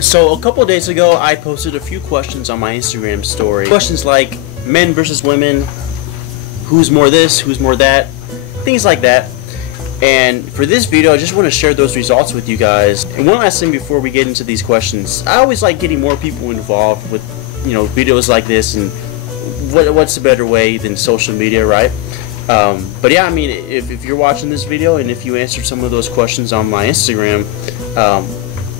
So a couple of days ago, I posted a few questions on my Instagram story. Questions like men versus women, who's more this, who's more that, things like that. And for this video, I just want to share those results with you guys. And one last thing before we get into these questions, I always like getting more people involved with, videos like this. And what's a better way than social media, right? But yeah, I mean, if you're watching this video and if you answered some of those questions on my Instagram,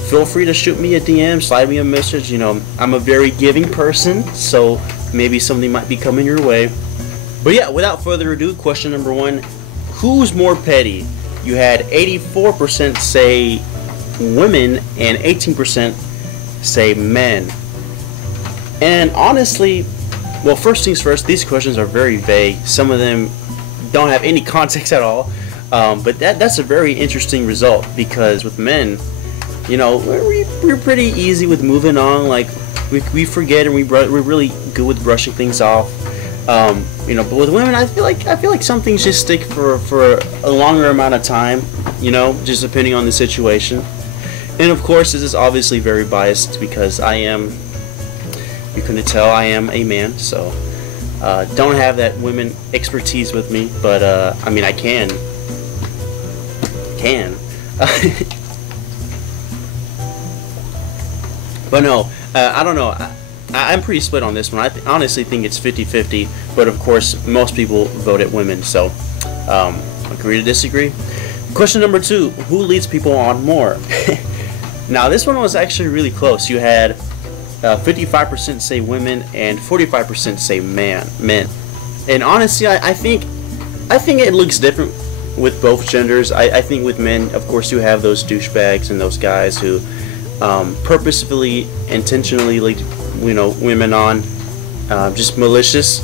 feel free to shoot me a DM, slide me a message. I'm a very giving person, so maybe something might be coming your way. But yeah, without further ado, question number one: who's more petty? You had 84% say women and 18% say men. And honestly, well, first things first, these questions are very vague. Some of them don't have any context at all. But that's a very interesting result, because with men, we're pretty easy with moving on. Like we forget, and we're really good with brushing things off. But with women, I feel like some things just stick for a longer amount of time. Just depending on the situation. And of course, this is obviously very biased because you couldn't tell, I am a man, so don't have that women expertise with me. But I mean, I can. But no, I don't know. I'm pretty split on this one. I honestly think it's 50-50, but of course most people voted women, so agree to disagree. Question number two: who leads people on more? Now this one was actually really close. You had 55% say women and 45% say men. And honestly, I think it looks different with both genders. I think with men, of course, you have those douchebags and those guys who purposefully, intentionally lead women on, just malicious.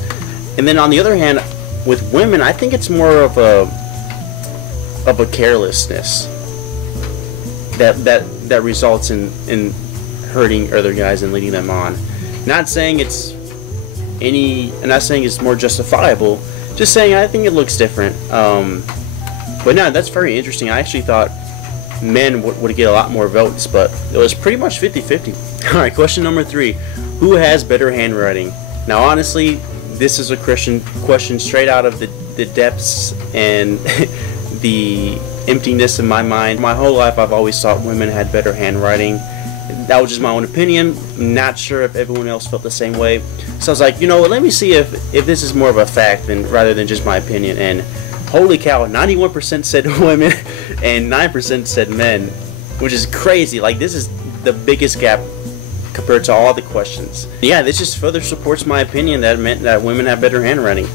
And then on the other hand, with women, I think it's more of a carelessness that results in hurting other guys and leading them on. Not saying it's more justifiable, just saying I think it looks different. But no, that's very interesting. I actually thought men would get a lot more votes, but it was pretty much 50-50. Alright, question number three: who has better handwriting? Now honestly, this is a question straight out of the depths and the emptiness in my mind. My whole life I've always thought women had better handwriting. That was just my own opinion. Not sure if everyone else felt the same way. So I was like, let me see if this is more of a fact rather than just my opinion. And holy cow, 91% said women and 9% said men, which is crazy. Like, this is the biggest gap compared to all the questions. Yeah, this just further supports my opinion that women have better handwriting.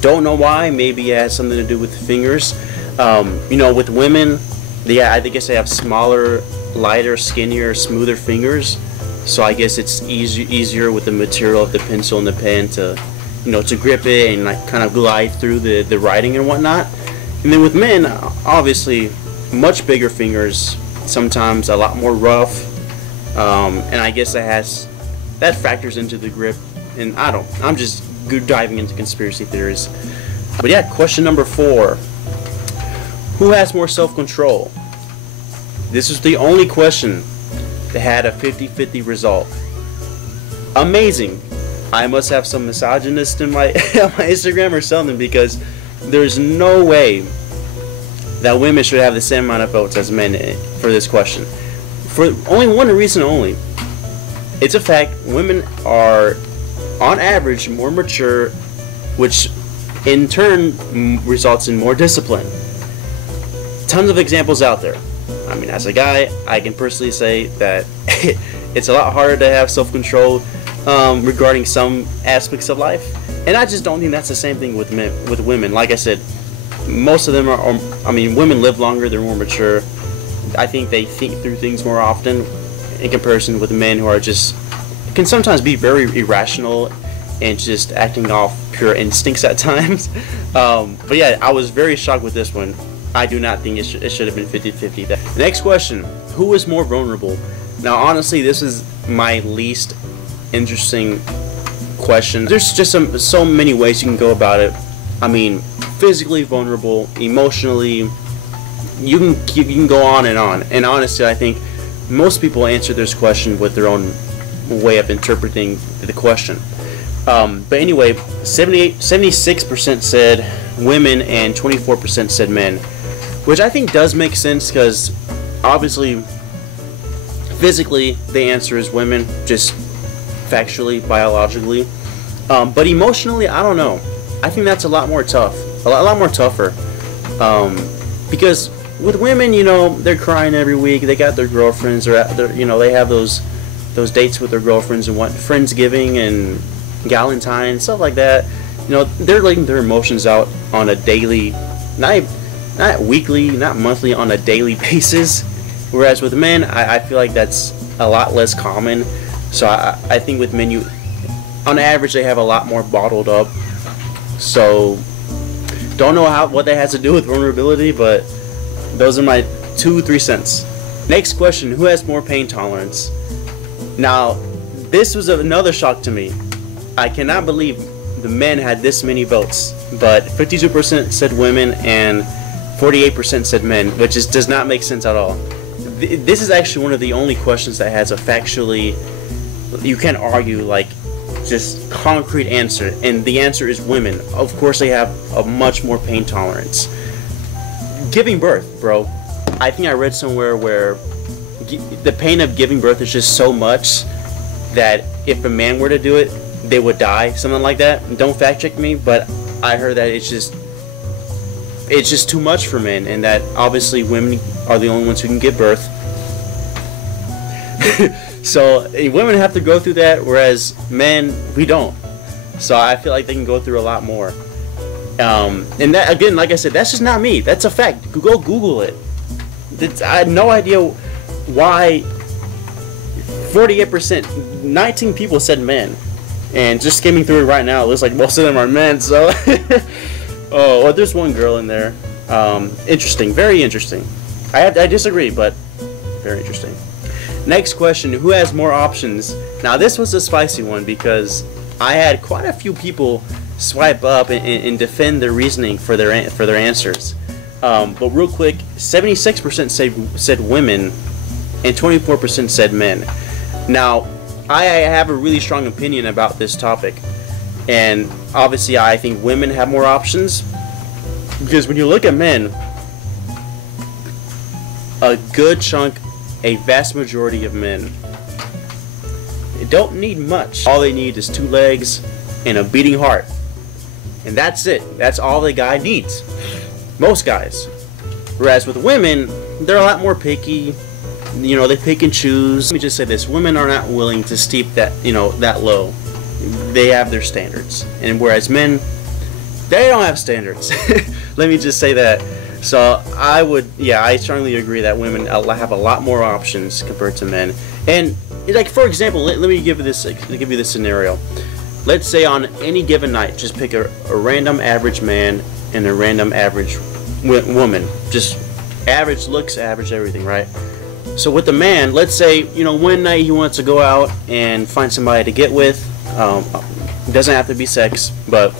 Don't know why. Maybe it has something to do with the fingers. With women, I guess they have smaller, lighter, skinnier, smoother fingers, so I guess it's easier with the material of the pencil and the pen to grip it and like kind of glide through the writing and whatnot. And then with men, obviously much bigger fingers, sometimes a lot more rough, and I guess that factors into the grip. And I'm just diving into conspiracy theories. But yeah, question number four: who has more self-control? This is the only question that had a 50-50 result. Amazing. I must have some misogynist in my my Instagram or something, because there's no way that women should have the same amount of votes as men for this question. For only one reason only. It's a fact. Women are, on average, more mature, which in turn results in more discipline. Tons of examples out there. I mean, as a guy, I can personally say that it's a lot harder to have self-control regarding some aspects of life, and I just don't think that's the same thing with women. Like I said, most of them women live longer, they're more mature. I think they think through things more often in comparison with men, who can sometimes be very irrational and just acting off pure instincts at times. But yeah, I was very shocked with this one. I do not think it should have been 50-50. The next question: who is more vulnerable? Now honestly, this is my least interesting question. There's just so many ways you can go about it. I mean, physically vulnerable, emotionally, you can go on. And honestly, I think most people answer this question with their own way of interpreting the question. But anyway, 76% said women and 24% said men, which I think does make sense because obviously physically the answer is women, just factually, biologically. But emotionally, I don't know. I think that's a lot more tougher. Because with women, you know, they're crying every week. They got their girlfriends, or you know, they have those dates with their girlfriends and what Friendsgiving and Galentine, stuff like that. You know, they're letting their emotions out on a daily, not weekly, not monthly, on a daily basis. Whereas with men, I feel like that's a lot less common. So I think with men, on average, they have a lot more bottled up. So don't know what that has to do with vulnerability, but those are my 2-3 cents. Next question: who has more pain tolerance? Now, this was another shock to me. I cannot believe the men had this many votes, but 52% said women and 48% said men, which does not make sense at all. This is actually one of the only questions that has a factually, you can't argue, like, just concrete answer, and the answer is women. Of course they have a much more pain tolerance. Giving birth, bro. I think I read somewhere where the pain of giving birth is just so much that if a man were to do it, they would die, something like that. Don't fact check me, but I heard that it's just too much for men, and that obviously women are the only ones who can give birth. So women have to go through that, whereas men, we don't. So I feel like they can go through a lot more. And that, again, like I said, that's just not me. That's a fact. Go Google it. I had no idea why 48%, 19 people said men. And just skimming through it right now, it looks like most of them are men. So, oh, well, there's one girl in there. Interesting, very interesting. I disagree, but very interesting. Next question: who has more options? Now, this was a spicy one because I had quite a few people swipe up and defend their reasoning for their answers. But real quick, 76% said women, and 24% said men. Now, I have a really strong opinion about this topic, and obviously I think women have more options, because when you look at men, a good chunk, a vast majority of men, they don't need much. All they need is 2 legs and a beating heart, and that's it. That's all the guy needs, most guys. Whereas with women, they're a lot more picky. You know, they pick and choose. Let me just say this: women are not willing to steep that, you know, that low. They have their standards, and whereas men, they don't have standards. Let me just say that. So I strongly agree that women have a lot more options compared to men. And like, for example, let me give you this scenario. Let's say on any given night, just pick a random average man and a random average woman. Just average looks, average everything, right? So with the man, let's say, you know, one night he wants to go out and find somebody to get with. Doesn't have to be sex, but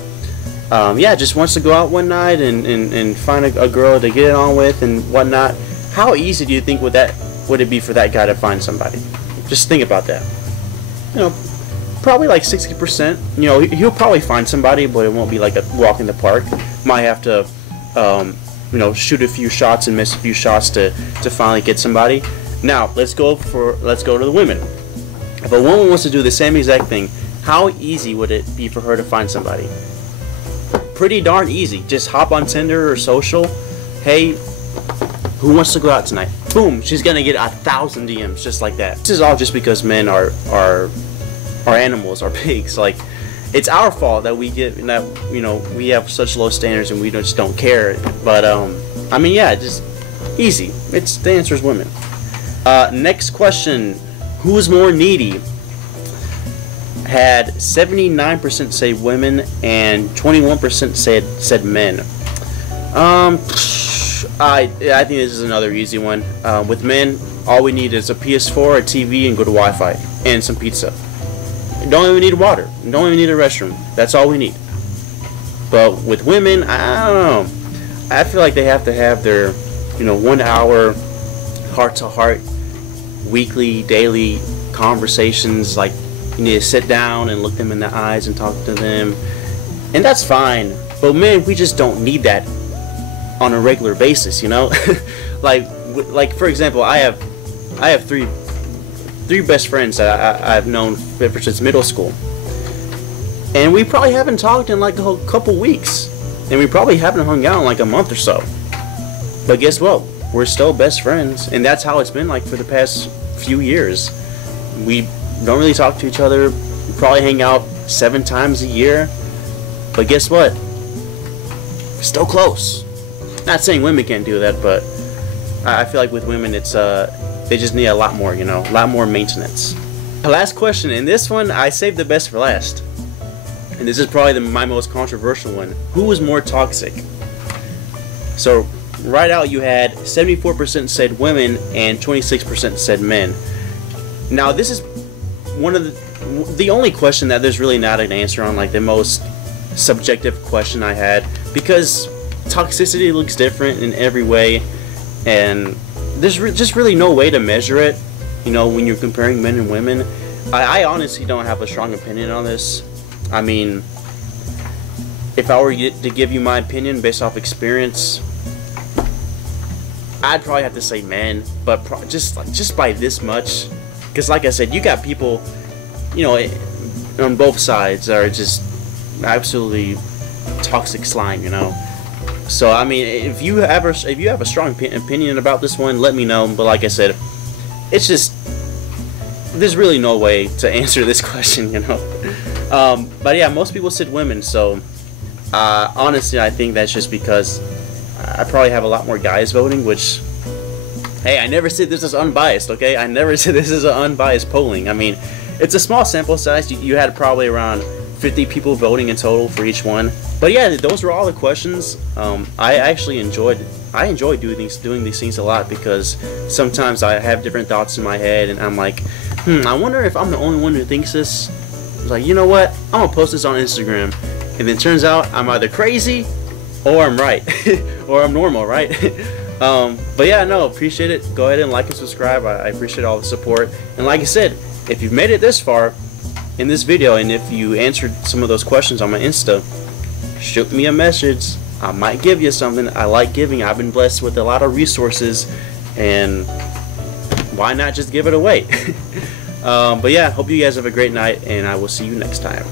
yeah, just wants to go out one night and find a girl to get it on with and whatnot. How easy do you think would it be for that guy to find somebody? Just think about that. You know, probably like 60%. You know, he'll probably find somebody, but it won't be like a walk in the park. Might have to, you know, shoot a few shots and miss a few shots to finally get somebody. Now let's go to the women. If a woman wants to do the same exact thing, how easy would it be for her to find somebody? Pretty darn easy. Just hop on Tinder or social. Hey, who wants to go out tonight? Boom, she's gonna get 1,000 DMs just like that. This is all just because men are animals, are pigs. Like, it's our fault that we have such low standards and we just don't care. But I mean, yeah, just easy. The answer is women. Next question: who is more needy? Had 79% say women and 21% said men. I think this is another easy one. With men, all we need is a PS4, a TV, and good Wi-Fi, and some pizza. Don't even need water. Don't even need a restroom. That's all we need. But with women, I don't know. I feel like they have to have their, 1 hour heart-to-heart weekly, daily conversations. Like, you need to sit down and look them in the eyes and talk to them, and that's fine. But man, we just don't need that on a regular basis, you know. like for example, I have three best friends that I've known ever since middle school, and we probably haven't talked in like a whole couple weeks, and we probably haven't hung out in like a month or so. But guess what? We're still best friends, and that's how it's been like for the past few years. We don't really talk to each other. We probably hang out 7 times a year, but guess what? We're still close. Not saying women can't do that, but I feel like with women, it's they just need a lot more, you know, a lot more maintenance. The last question, and this one I saved the best for last, and this is probably my most controversial one. Who was more toxic? So right out, you had 74% said women and 26% said men. Now this is one of the only question that there's really not an answer on, like the most subjective question I had, because toxicity looks different in every way, and there's just really no way to measure it, you know, when you're comparing men and women. I honestly don't have a strong opinion on this. I mean, if I were to give you my opinion based off experience, I'd probably have to say men, but just by this much, because like I said, you got people, you know, on both sides that are just absolutely toxic slime, you know. So I mean, if you have a strong opinion about this one, let me know. But like I said, it's just, there's really no way to answer this question, you know. But yeah, most people said women. So honestly, I think that's just because I probably have a lot more guys voting. Which, hey, I never said this is unbiased. Okay, I never said this is an unbiased polling. I mean, it's a small sample size. You had probably around 50 people voting in total for each one. But yeah, those were all the questions. I actually enjoyed doing these things a lot, because sometimes I have different thoughts in my head, and I'm like, I wonder if I'm the only one who thinks this. I was like, you know what? I'm gonna post this on Instagram, and then it turns out I'm either crazy or I'm right, or I'm normal, right? But yeah, no, appreciate it. Go ahead and like and subscribe. I appreciate all the support. And like I said, if you've made it this far in this video, and if you answered some of those questions on my Insta, shoot me a message. I might give you something. I like giving. I've been blessed with a lot of resources, and why not just give it away? But yeah, hope you guys have a great night, and I will see you next time.